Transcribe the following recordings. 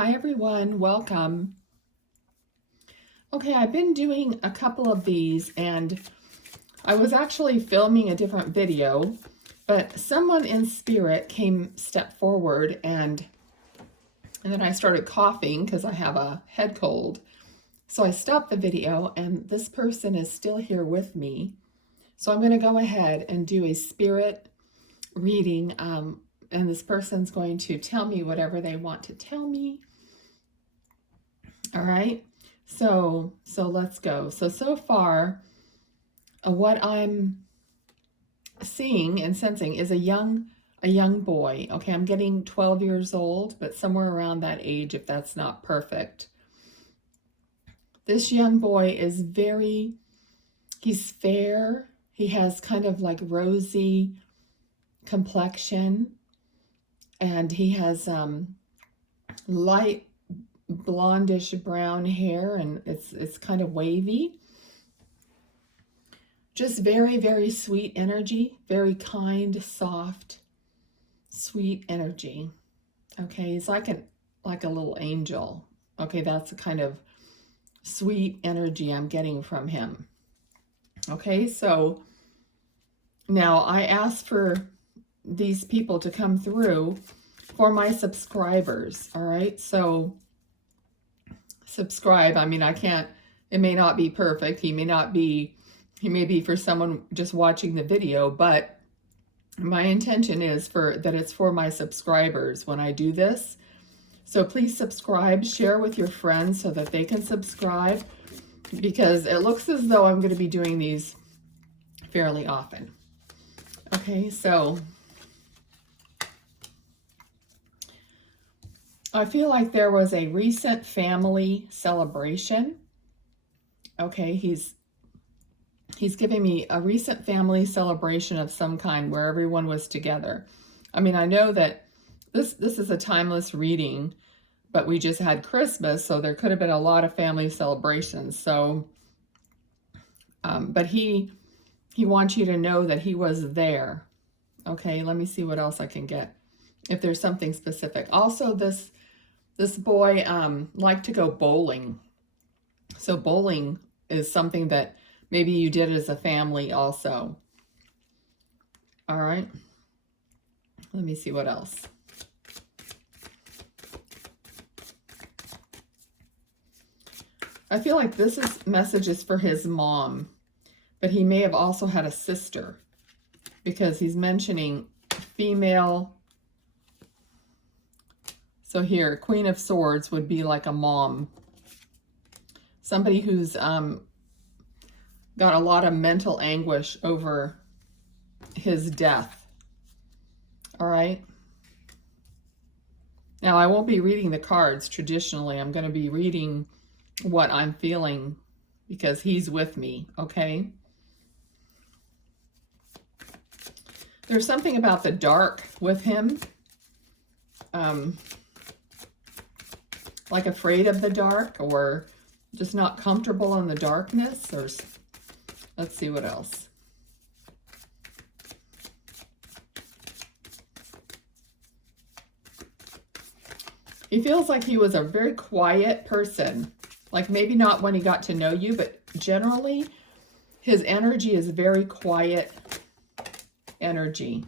Hi everyone, welcome. Okay, I've been doing a couple of these and I was actually filming a different video, but someone in spirit stepped forward and then I started coughing because I have a head cold. So I stopped the video and this person is still here with me. So I'm going to go ahead and do a spirit reading and this person's going to tell me whatever they want to tell me. All right, so let's go. So far, what I'm seeing and sensing is a young boy. Okay, I'm getting 12 years old, but somewhere around that age, if that's not perfect. This young boy is he's fair. He has kind of like rosy complexion, and he has light blondish brown hair, and it's kind of wavy. Just very sweet energy, very kind, soft, sweet energy. Okay, he's like a little angel. Okay, that's the kind of sweet energy I'm getting from him. Okay, so now I asked for these people to come through for my subscribers. All right, so subscribe. I mean, it may not be perfect. He may be for someone just watching the video, but my intention is that it's for my subscribers when I do this. So please subscribe, share with your friends so that they can subscribe, because it looks as though I'm going to be doing these fairly often. Okay, so I feel like there was a recent family celebration. Okay, he's giving me a recent family celebration of some kind where everyone was together. I mean, I know that this is a timeless reading, but we just had Christmas, so there could have been a lot of family celebrations. So, but he wants you to know that he was there. Okay, let me see what else I can get, if there's something specific. Also, this boy liked to go bowling. So bowling is something that maybe you did as a family also. All right. Let me see what else. I feel like this message is for his mom, but he may have also had a sister, because he's mentioning female. So here, Queen of Swords would be like a mom. Somebody who's got a lot of mental anguish over his death. All right. Now, I won't be reading the cards traditionally. I'm going to be reading what I'm feeling because he's with me, okay? There's something about the dark with him. Like afraid of the dark, or just not comfortable in the darkness, or let's see what else. He feels like he was a very quiet person. Like maybe not when he got to know you, but generally his energy is very quiet energy.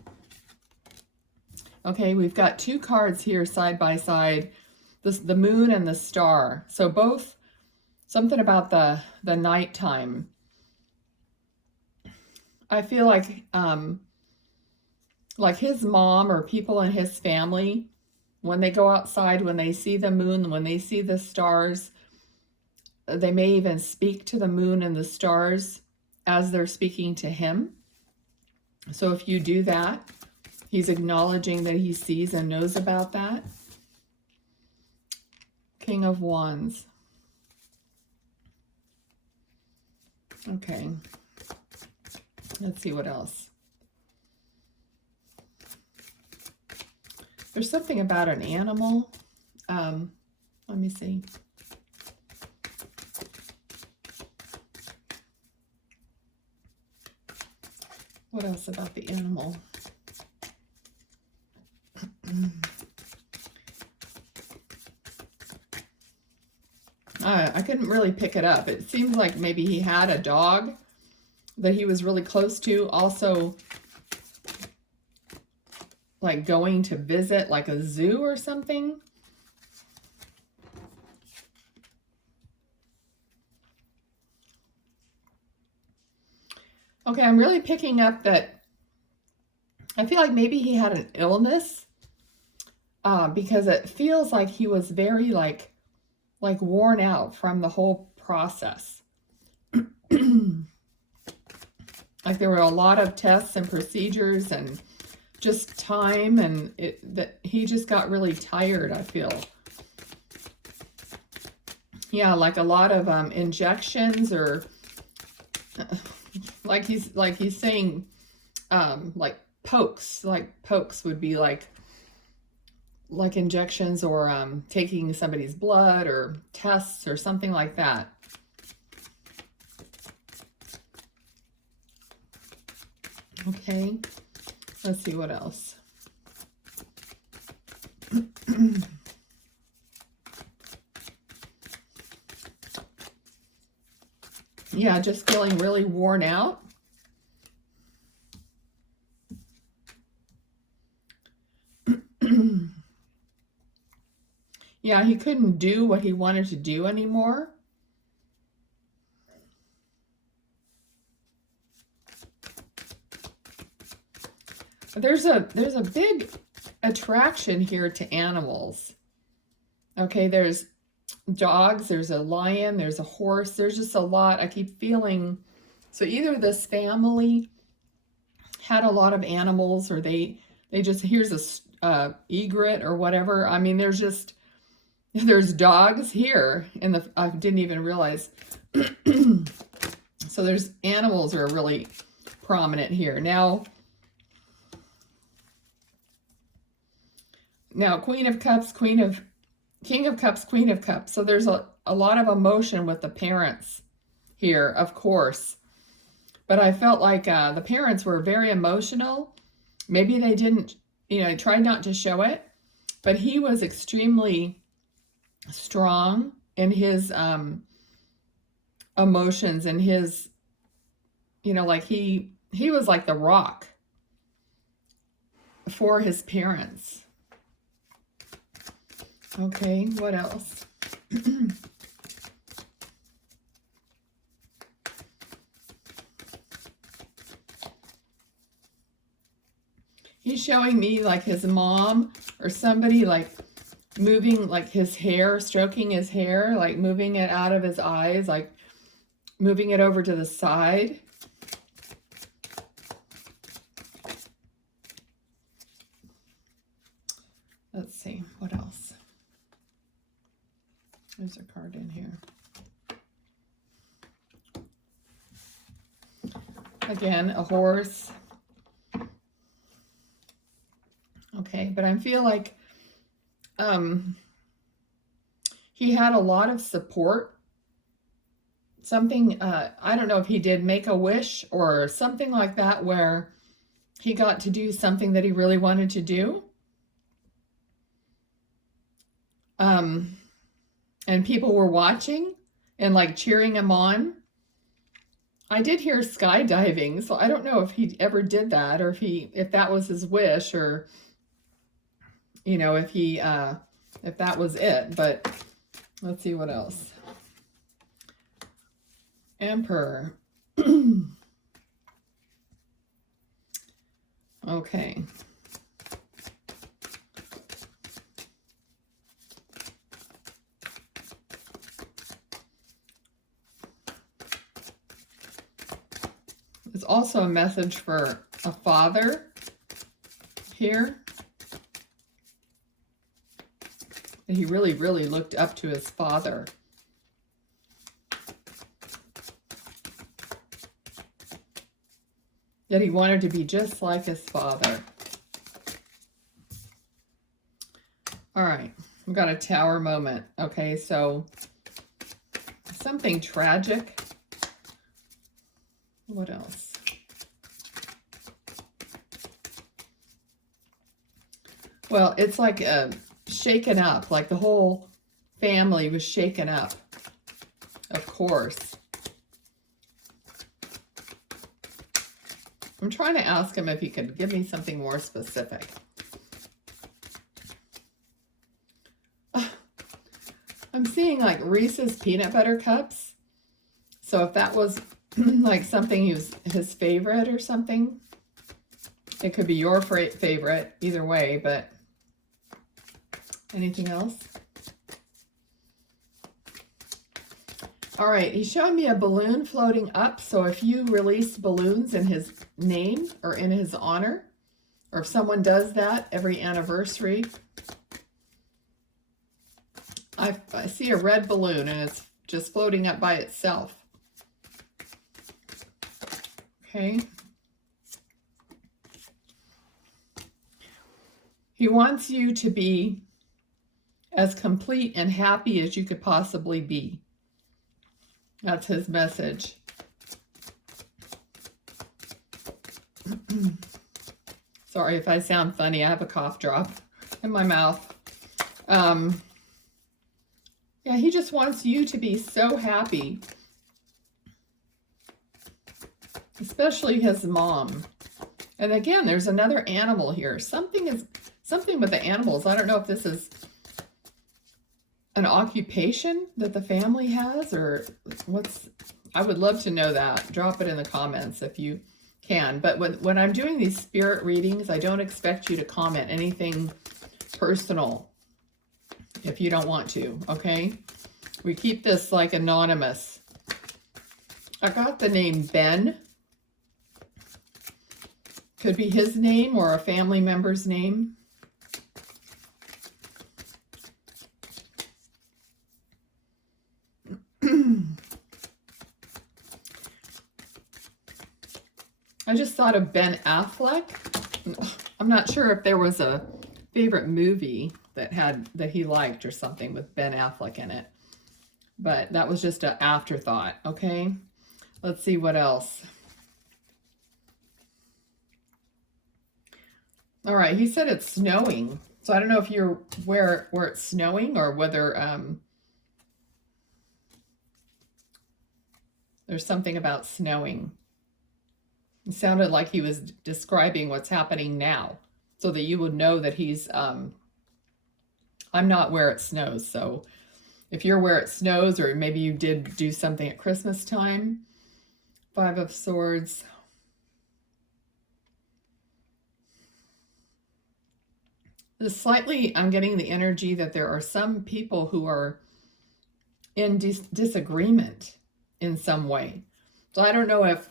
Okay, we've got two cards here side by side. The moon and the star. So both, something about the nighttime. I feel like his mom or people in his family, when they go outside, when they see the moon, when they see the stars, they may even speak to the moon and the stars as they're speaking to him. So if you do that, he's acknowledging that he sees and knows about that. King of Wands. Okay. Let's see what else. There's something about an animal. Let me see. What else about the animal? I couldn't really pick it up. It seems like maybe he had a dog that he was really close to. Also, like going to visit like a zoo or something. Okay, I'm really picking up that I feel like maybe he had an illness because it feels like he was very like worn out from the whole process. Like there were a lot of tests and procedures and just time, and that he just got really tired, I feel. Yeah, like a lot of injections, or like he's saying like pokes. Like pokes would be like injections, or taking somebody's blood or tests or something like that. Okay, let's see what else. Yeah, just feeling really worn out. Yeah, he couldn't do what he wanted to do anymore. There's a big attraction here to animals. Okay, there's dogs, there's a lion, there's a horse, there's just a lot. I keep feeling, so either this family had a lot of animals, or they just, here's a egret or whatever. I mean, there's dogs here in the, I didn't even realize. So there's animals are really prominent here. Now Queen of Cups, King of Cups, Queen of Cups. So there's a lot of emotion with the parents here, of course. But I felt like the parents were very emotional. Maybe they didn't, tried not to show it. But he was extremely strong in his emotions, and his, like he was like the rock for his parents. Okay, what else? He's showing me like his mom or somebody like moving like his hair, stroking his hair, like moving it out of his eyes, like moving it over to the side. Let's see, what else? There's a card in here. Again, a horse. Okay, but I feel like he had a lot of support. Something, I don't know if he did make a wish or something like that, where he got to do something that he really wanted to do. And people were watching and like cheering him on. I did hear skydiving, so I don't know if he ever did that, or if that was his wish, or if that was it. But let's see what else. Emperor. Okay. There's also a message for a father here. And he really, really looked up to his father. That he wanted to be just like his father. All right, we've got a tower moment. Okay, so something tragic. What else? Well, it's like shaken up, like the whole family was shaken up. Of course. I'm trying to ask him if he could give me something more specific. I'm seeing like Reese's peanut butter cups. So if that was like something his favorite or something, it could be your favorite either way, but anything else? All right, he's showing me a balloon floating up. So if you release balloons in his name or in his honor, or if someone does that every anniversary, I see a red balloon and it's just floating up by itself. Okay. He wants you to be as complete and happy as you could possibly be. That's his message. Sorry if I sound funny. I have a cough drop in my mouth. Yeah, he just wants you to be so happy. Especially his mom. And again, there's another animal here. Something with the animals. I don't know if this is an occupation that the family has or I would love to know that. Drop it in the comments if you can. But when I'm doing these spirit readings, I don't expect you to comment anything personal if you don't want to, okay? We keep this like anonymous. I got the name Ben. Could be his name or a family member's name. I just thought of Ben Affleck. I'm not sure if there was a favorite movie that he liked or something with Ben Affleck in it. But that was just an afterthought, okay? Let's see what else. All right, he said it's snowing. So I don't know if you're where it's snowing or whether there's something about snowing. It sounded like he was describing what's happening now so that you would know that he's, I'm not where it snows. So if you're where it snows, or maybe you did do something at Christmas time, 5 of Swords. I'm getting the energy that there are some people who are in disagreement in some way. So I don't know if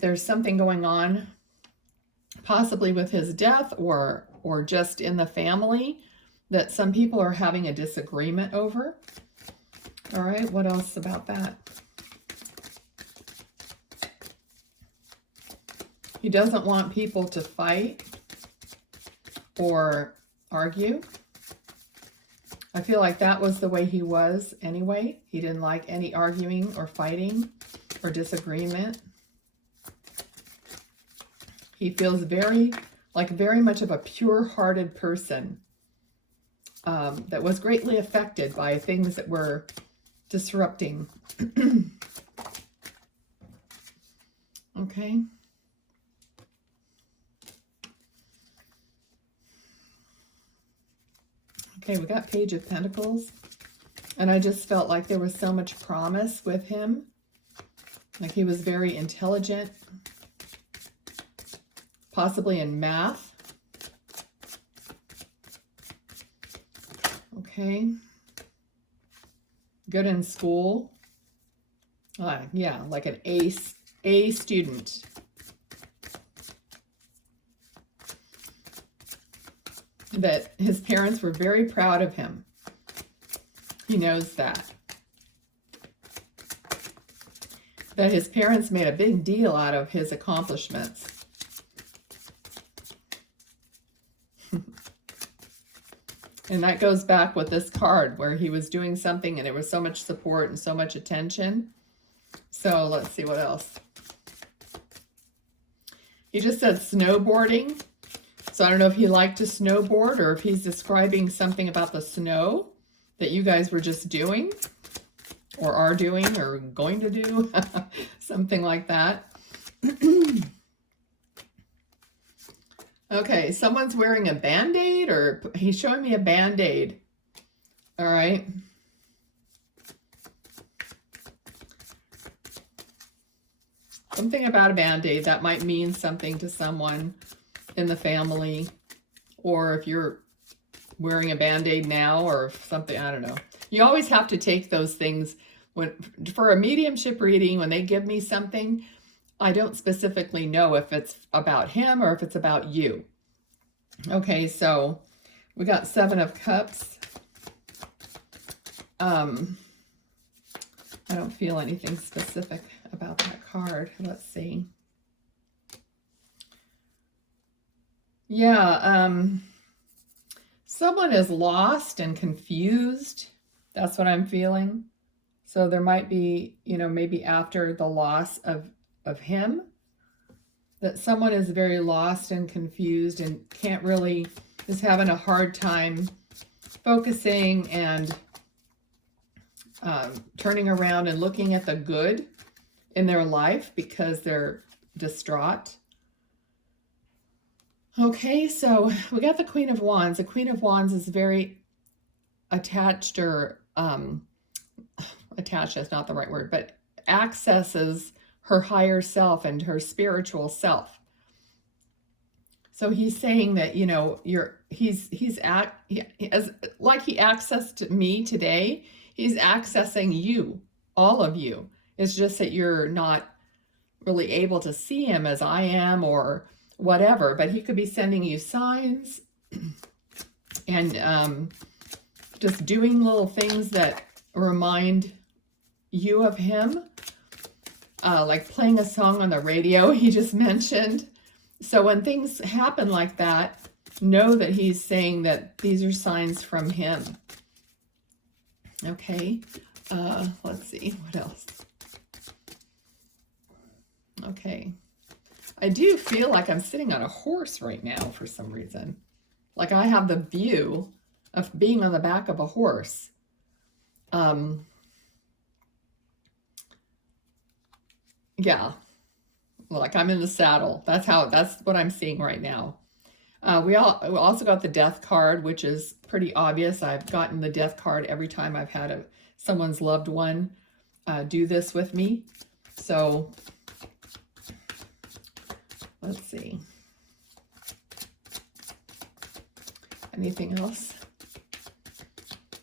there's something going on possibly with his death or just in the family that some people are having a disagreement over. All right, what else about that? He doesn't want people to fight or argue. I feel like that was the way he was anyway. He didn't like any arguing or fighting or disagreement. He feels very much of a pure-hearted person that was greatly affected by things that were disrupting. Okay. Okay, we got Page of Pentacles. And I just felt like there was so much promise with him. Like he was very intelligent. Possibly in math. Okay. Good in school. Yeah, like an A student. That his parents were very proud of him. He knows that. That his parents made a big deal out of his accomplishments. And that goes back with this card where he was doing something and there was so much support and so much attention. So let's see what else. He just said snowboarding. So I don't know if he liked to snowboard or if he's describing something about the snow that you guys were just doing. or are doing or going to do, something like that. Okay, someone's wearing a Band-Aid, or he's showing me a Band-Aid. All right. Something about a Band-Aid that might mean something to someone in the family, or if you're wearing a Band-Aid now or something, I don't know. You always have to take those things for a mediumship reading. When they give me something, I don't specifically know if it's about him or if it's about you. Okay, so we got 7 of Cups. I don't feel anything specific about that card. Let's see. Yeah, someone is lost and confused. That's what I'm feeling. So there might be, maybe after the loss of him, that someone is very lost and confused and is having a hard time focusing and turning around and looking at the good in their life because they're distraught. Okay, so we got the Queen of Wands. The Queen of Wands is very attached, or attached, that's not the right word, but accesses her higher self and her spiritual self. So he's saying that, he's like he accessed me today, he's accessing you, all of you. It's just that you're not really able to see him as I am or whatever, but he could be sending you signs and just doing little things that remind you of him, like playing a song on the radio he just mentioned. So when things happen like that, know that he's saying that these are signs from him. Okay, let's see, what else? Okay, I do feel like I'm sitting on a horse right now for some reason. Like I have the view of being on the back of a horse. Yeah, like I'm in the saddle. That's what I'm seeing right now. We also got the Death card, which is pretty obvious. I've gotten the Death card every time I've had someone's loved one do this with me. So let's see. Anything else?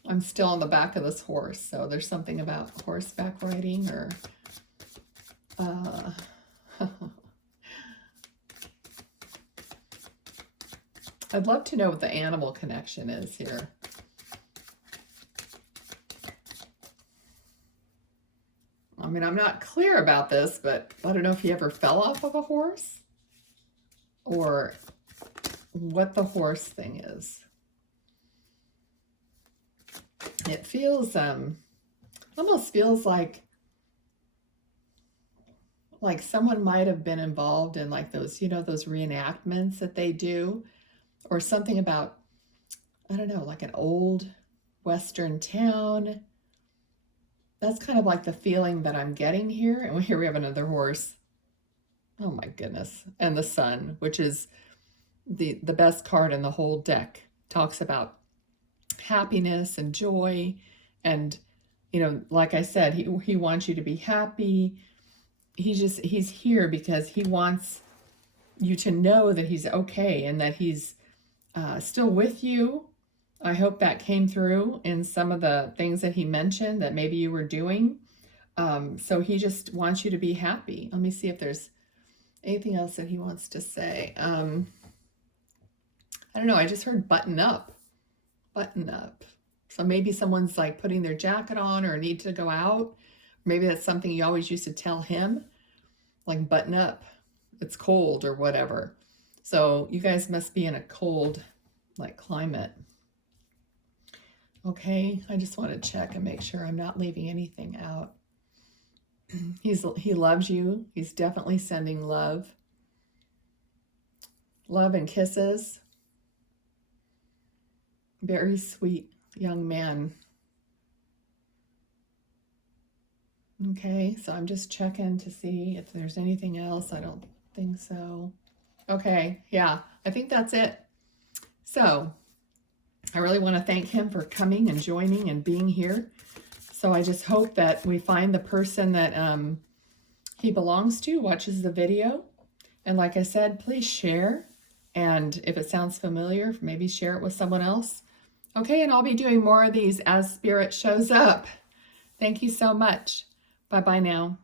I'm still on the back of this horse, so there's something about horseback riding, or I'd love to know what the animal connection is here. I mean, I'm not clear about this, but I don't know if he ever fell off of a horse or what the horse thing is. It feels, almost feels like someone might have been involved in like those, those reenactments that they do, or something about, I don't know, like an old Western town. That's kind of like the feeling that I'm getting here. And here we have another horse. Oh my goodness. And the Sun, which is the best card in the whole deck. Talks about happiness and joy. And, like I said, he wants you to be happy. He's here because he wants you to know that he's okay and that he's still with you. I hope that came through in some of the things that he mentioned that maybe you were doing. So he just wants you to be happy. Let me see if there's anything else that he wants to say. I don't know. I just heard button up. Button up. So maybe someone's like putting their jacket on or need to go out. Maybe that's something you always used to tell him. Like button up. It's cold or whatever. So you guys must be in a cold climate. Okay, I just want to check and make sure I'm not leaving anything out. He loves you. He's definitely sending love. Love and kisses. Very sweet young man. Okay, so I'm just checking to see if there's anything else. I don't think so. Okay, yeah, I think that's it. So I really want to thank him for coming and joining and being here. So I just hope that we find the person that he belongs to, watches the video. And like I said, please share. And if it sounds familiar, maybe share it with someone else. Okay, and I'll be doing more of these as Spirit shows up. Thank you so much. Bye-bye now.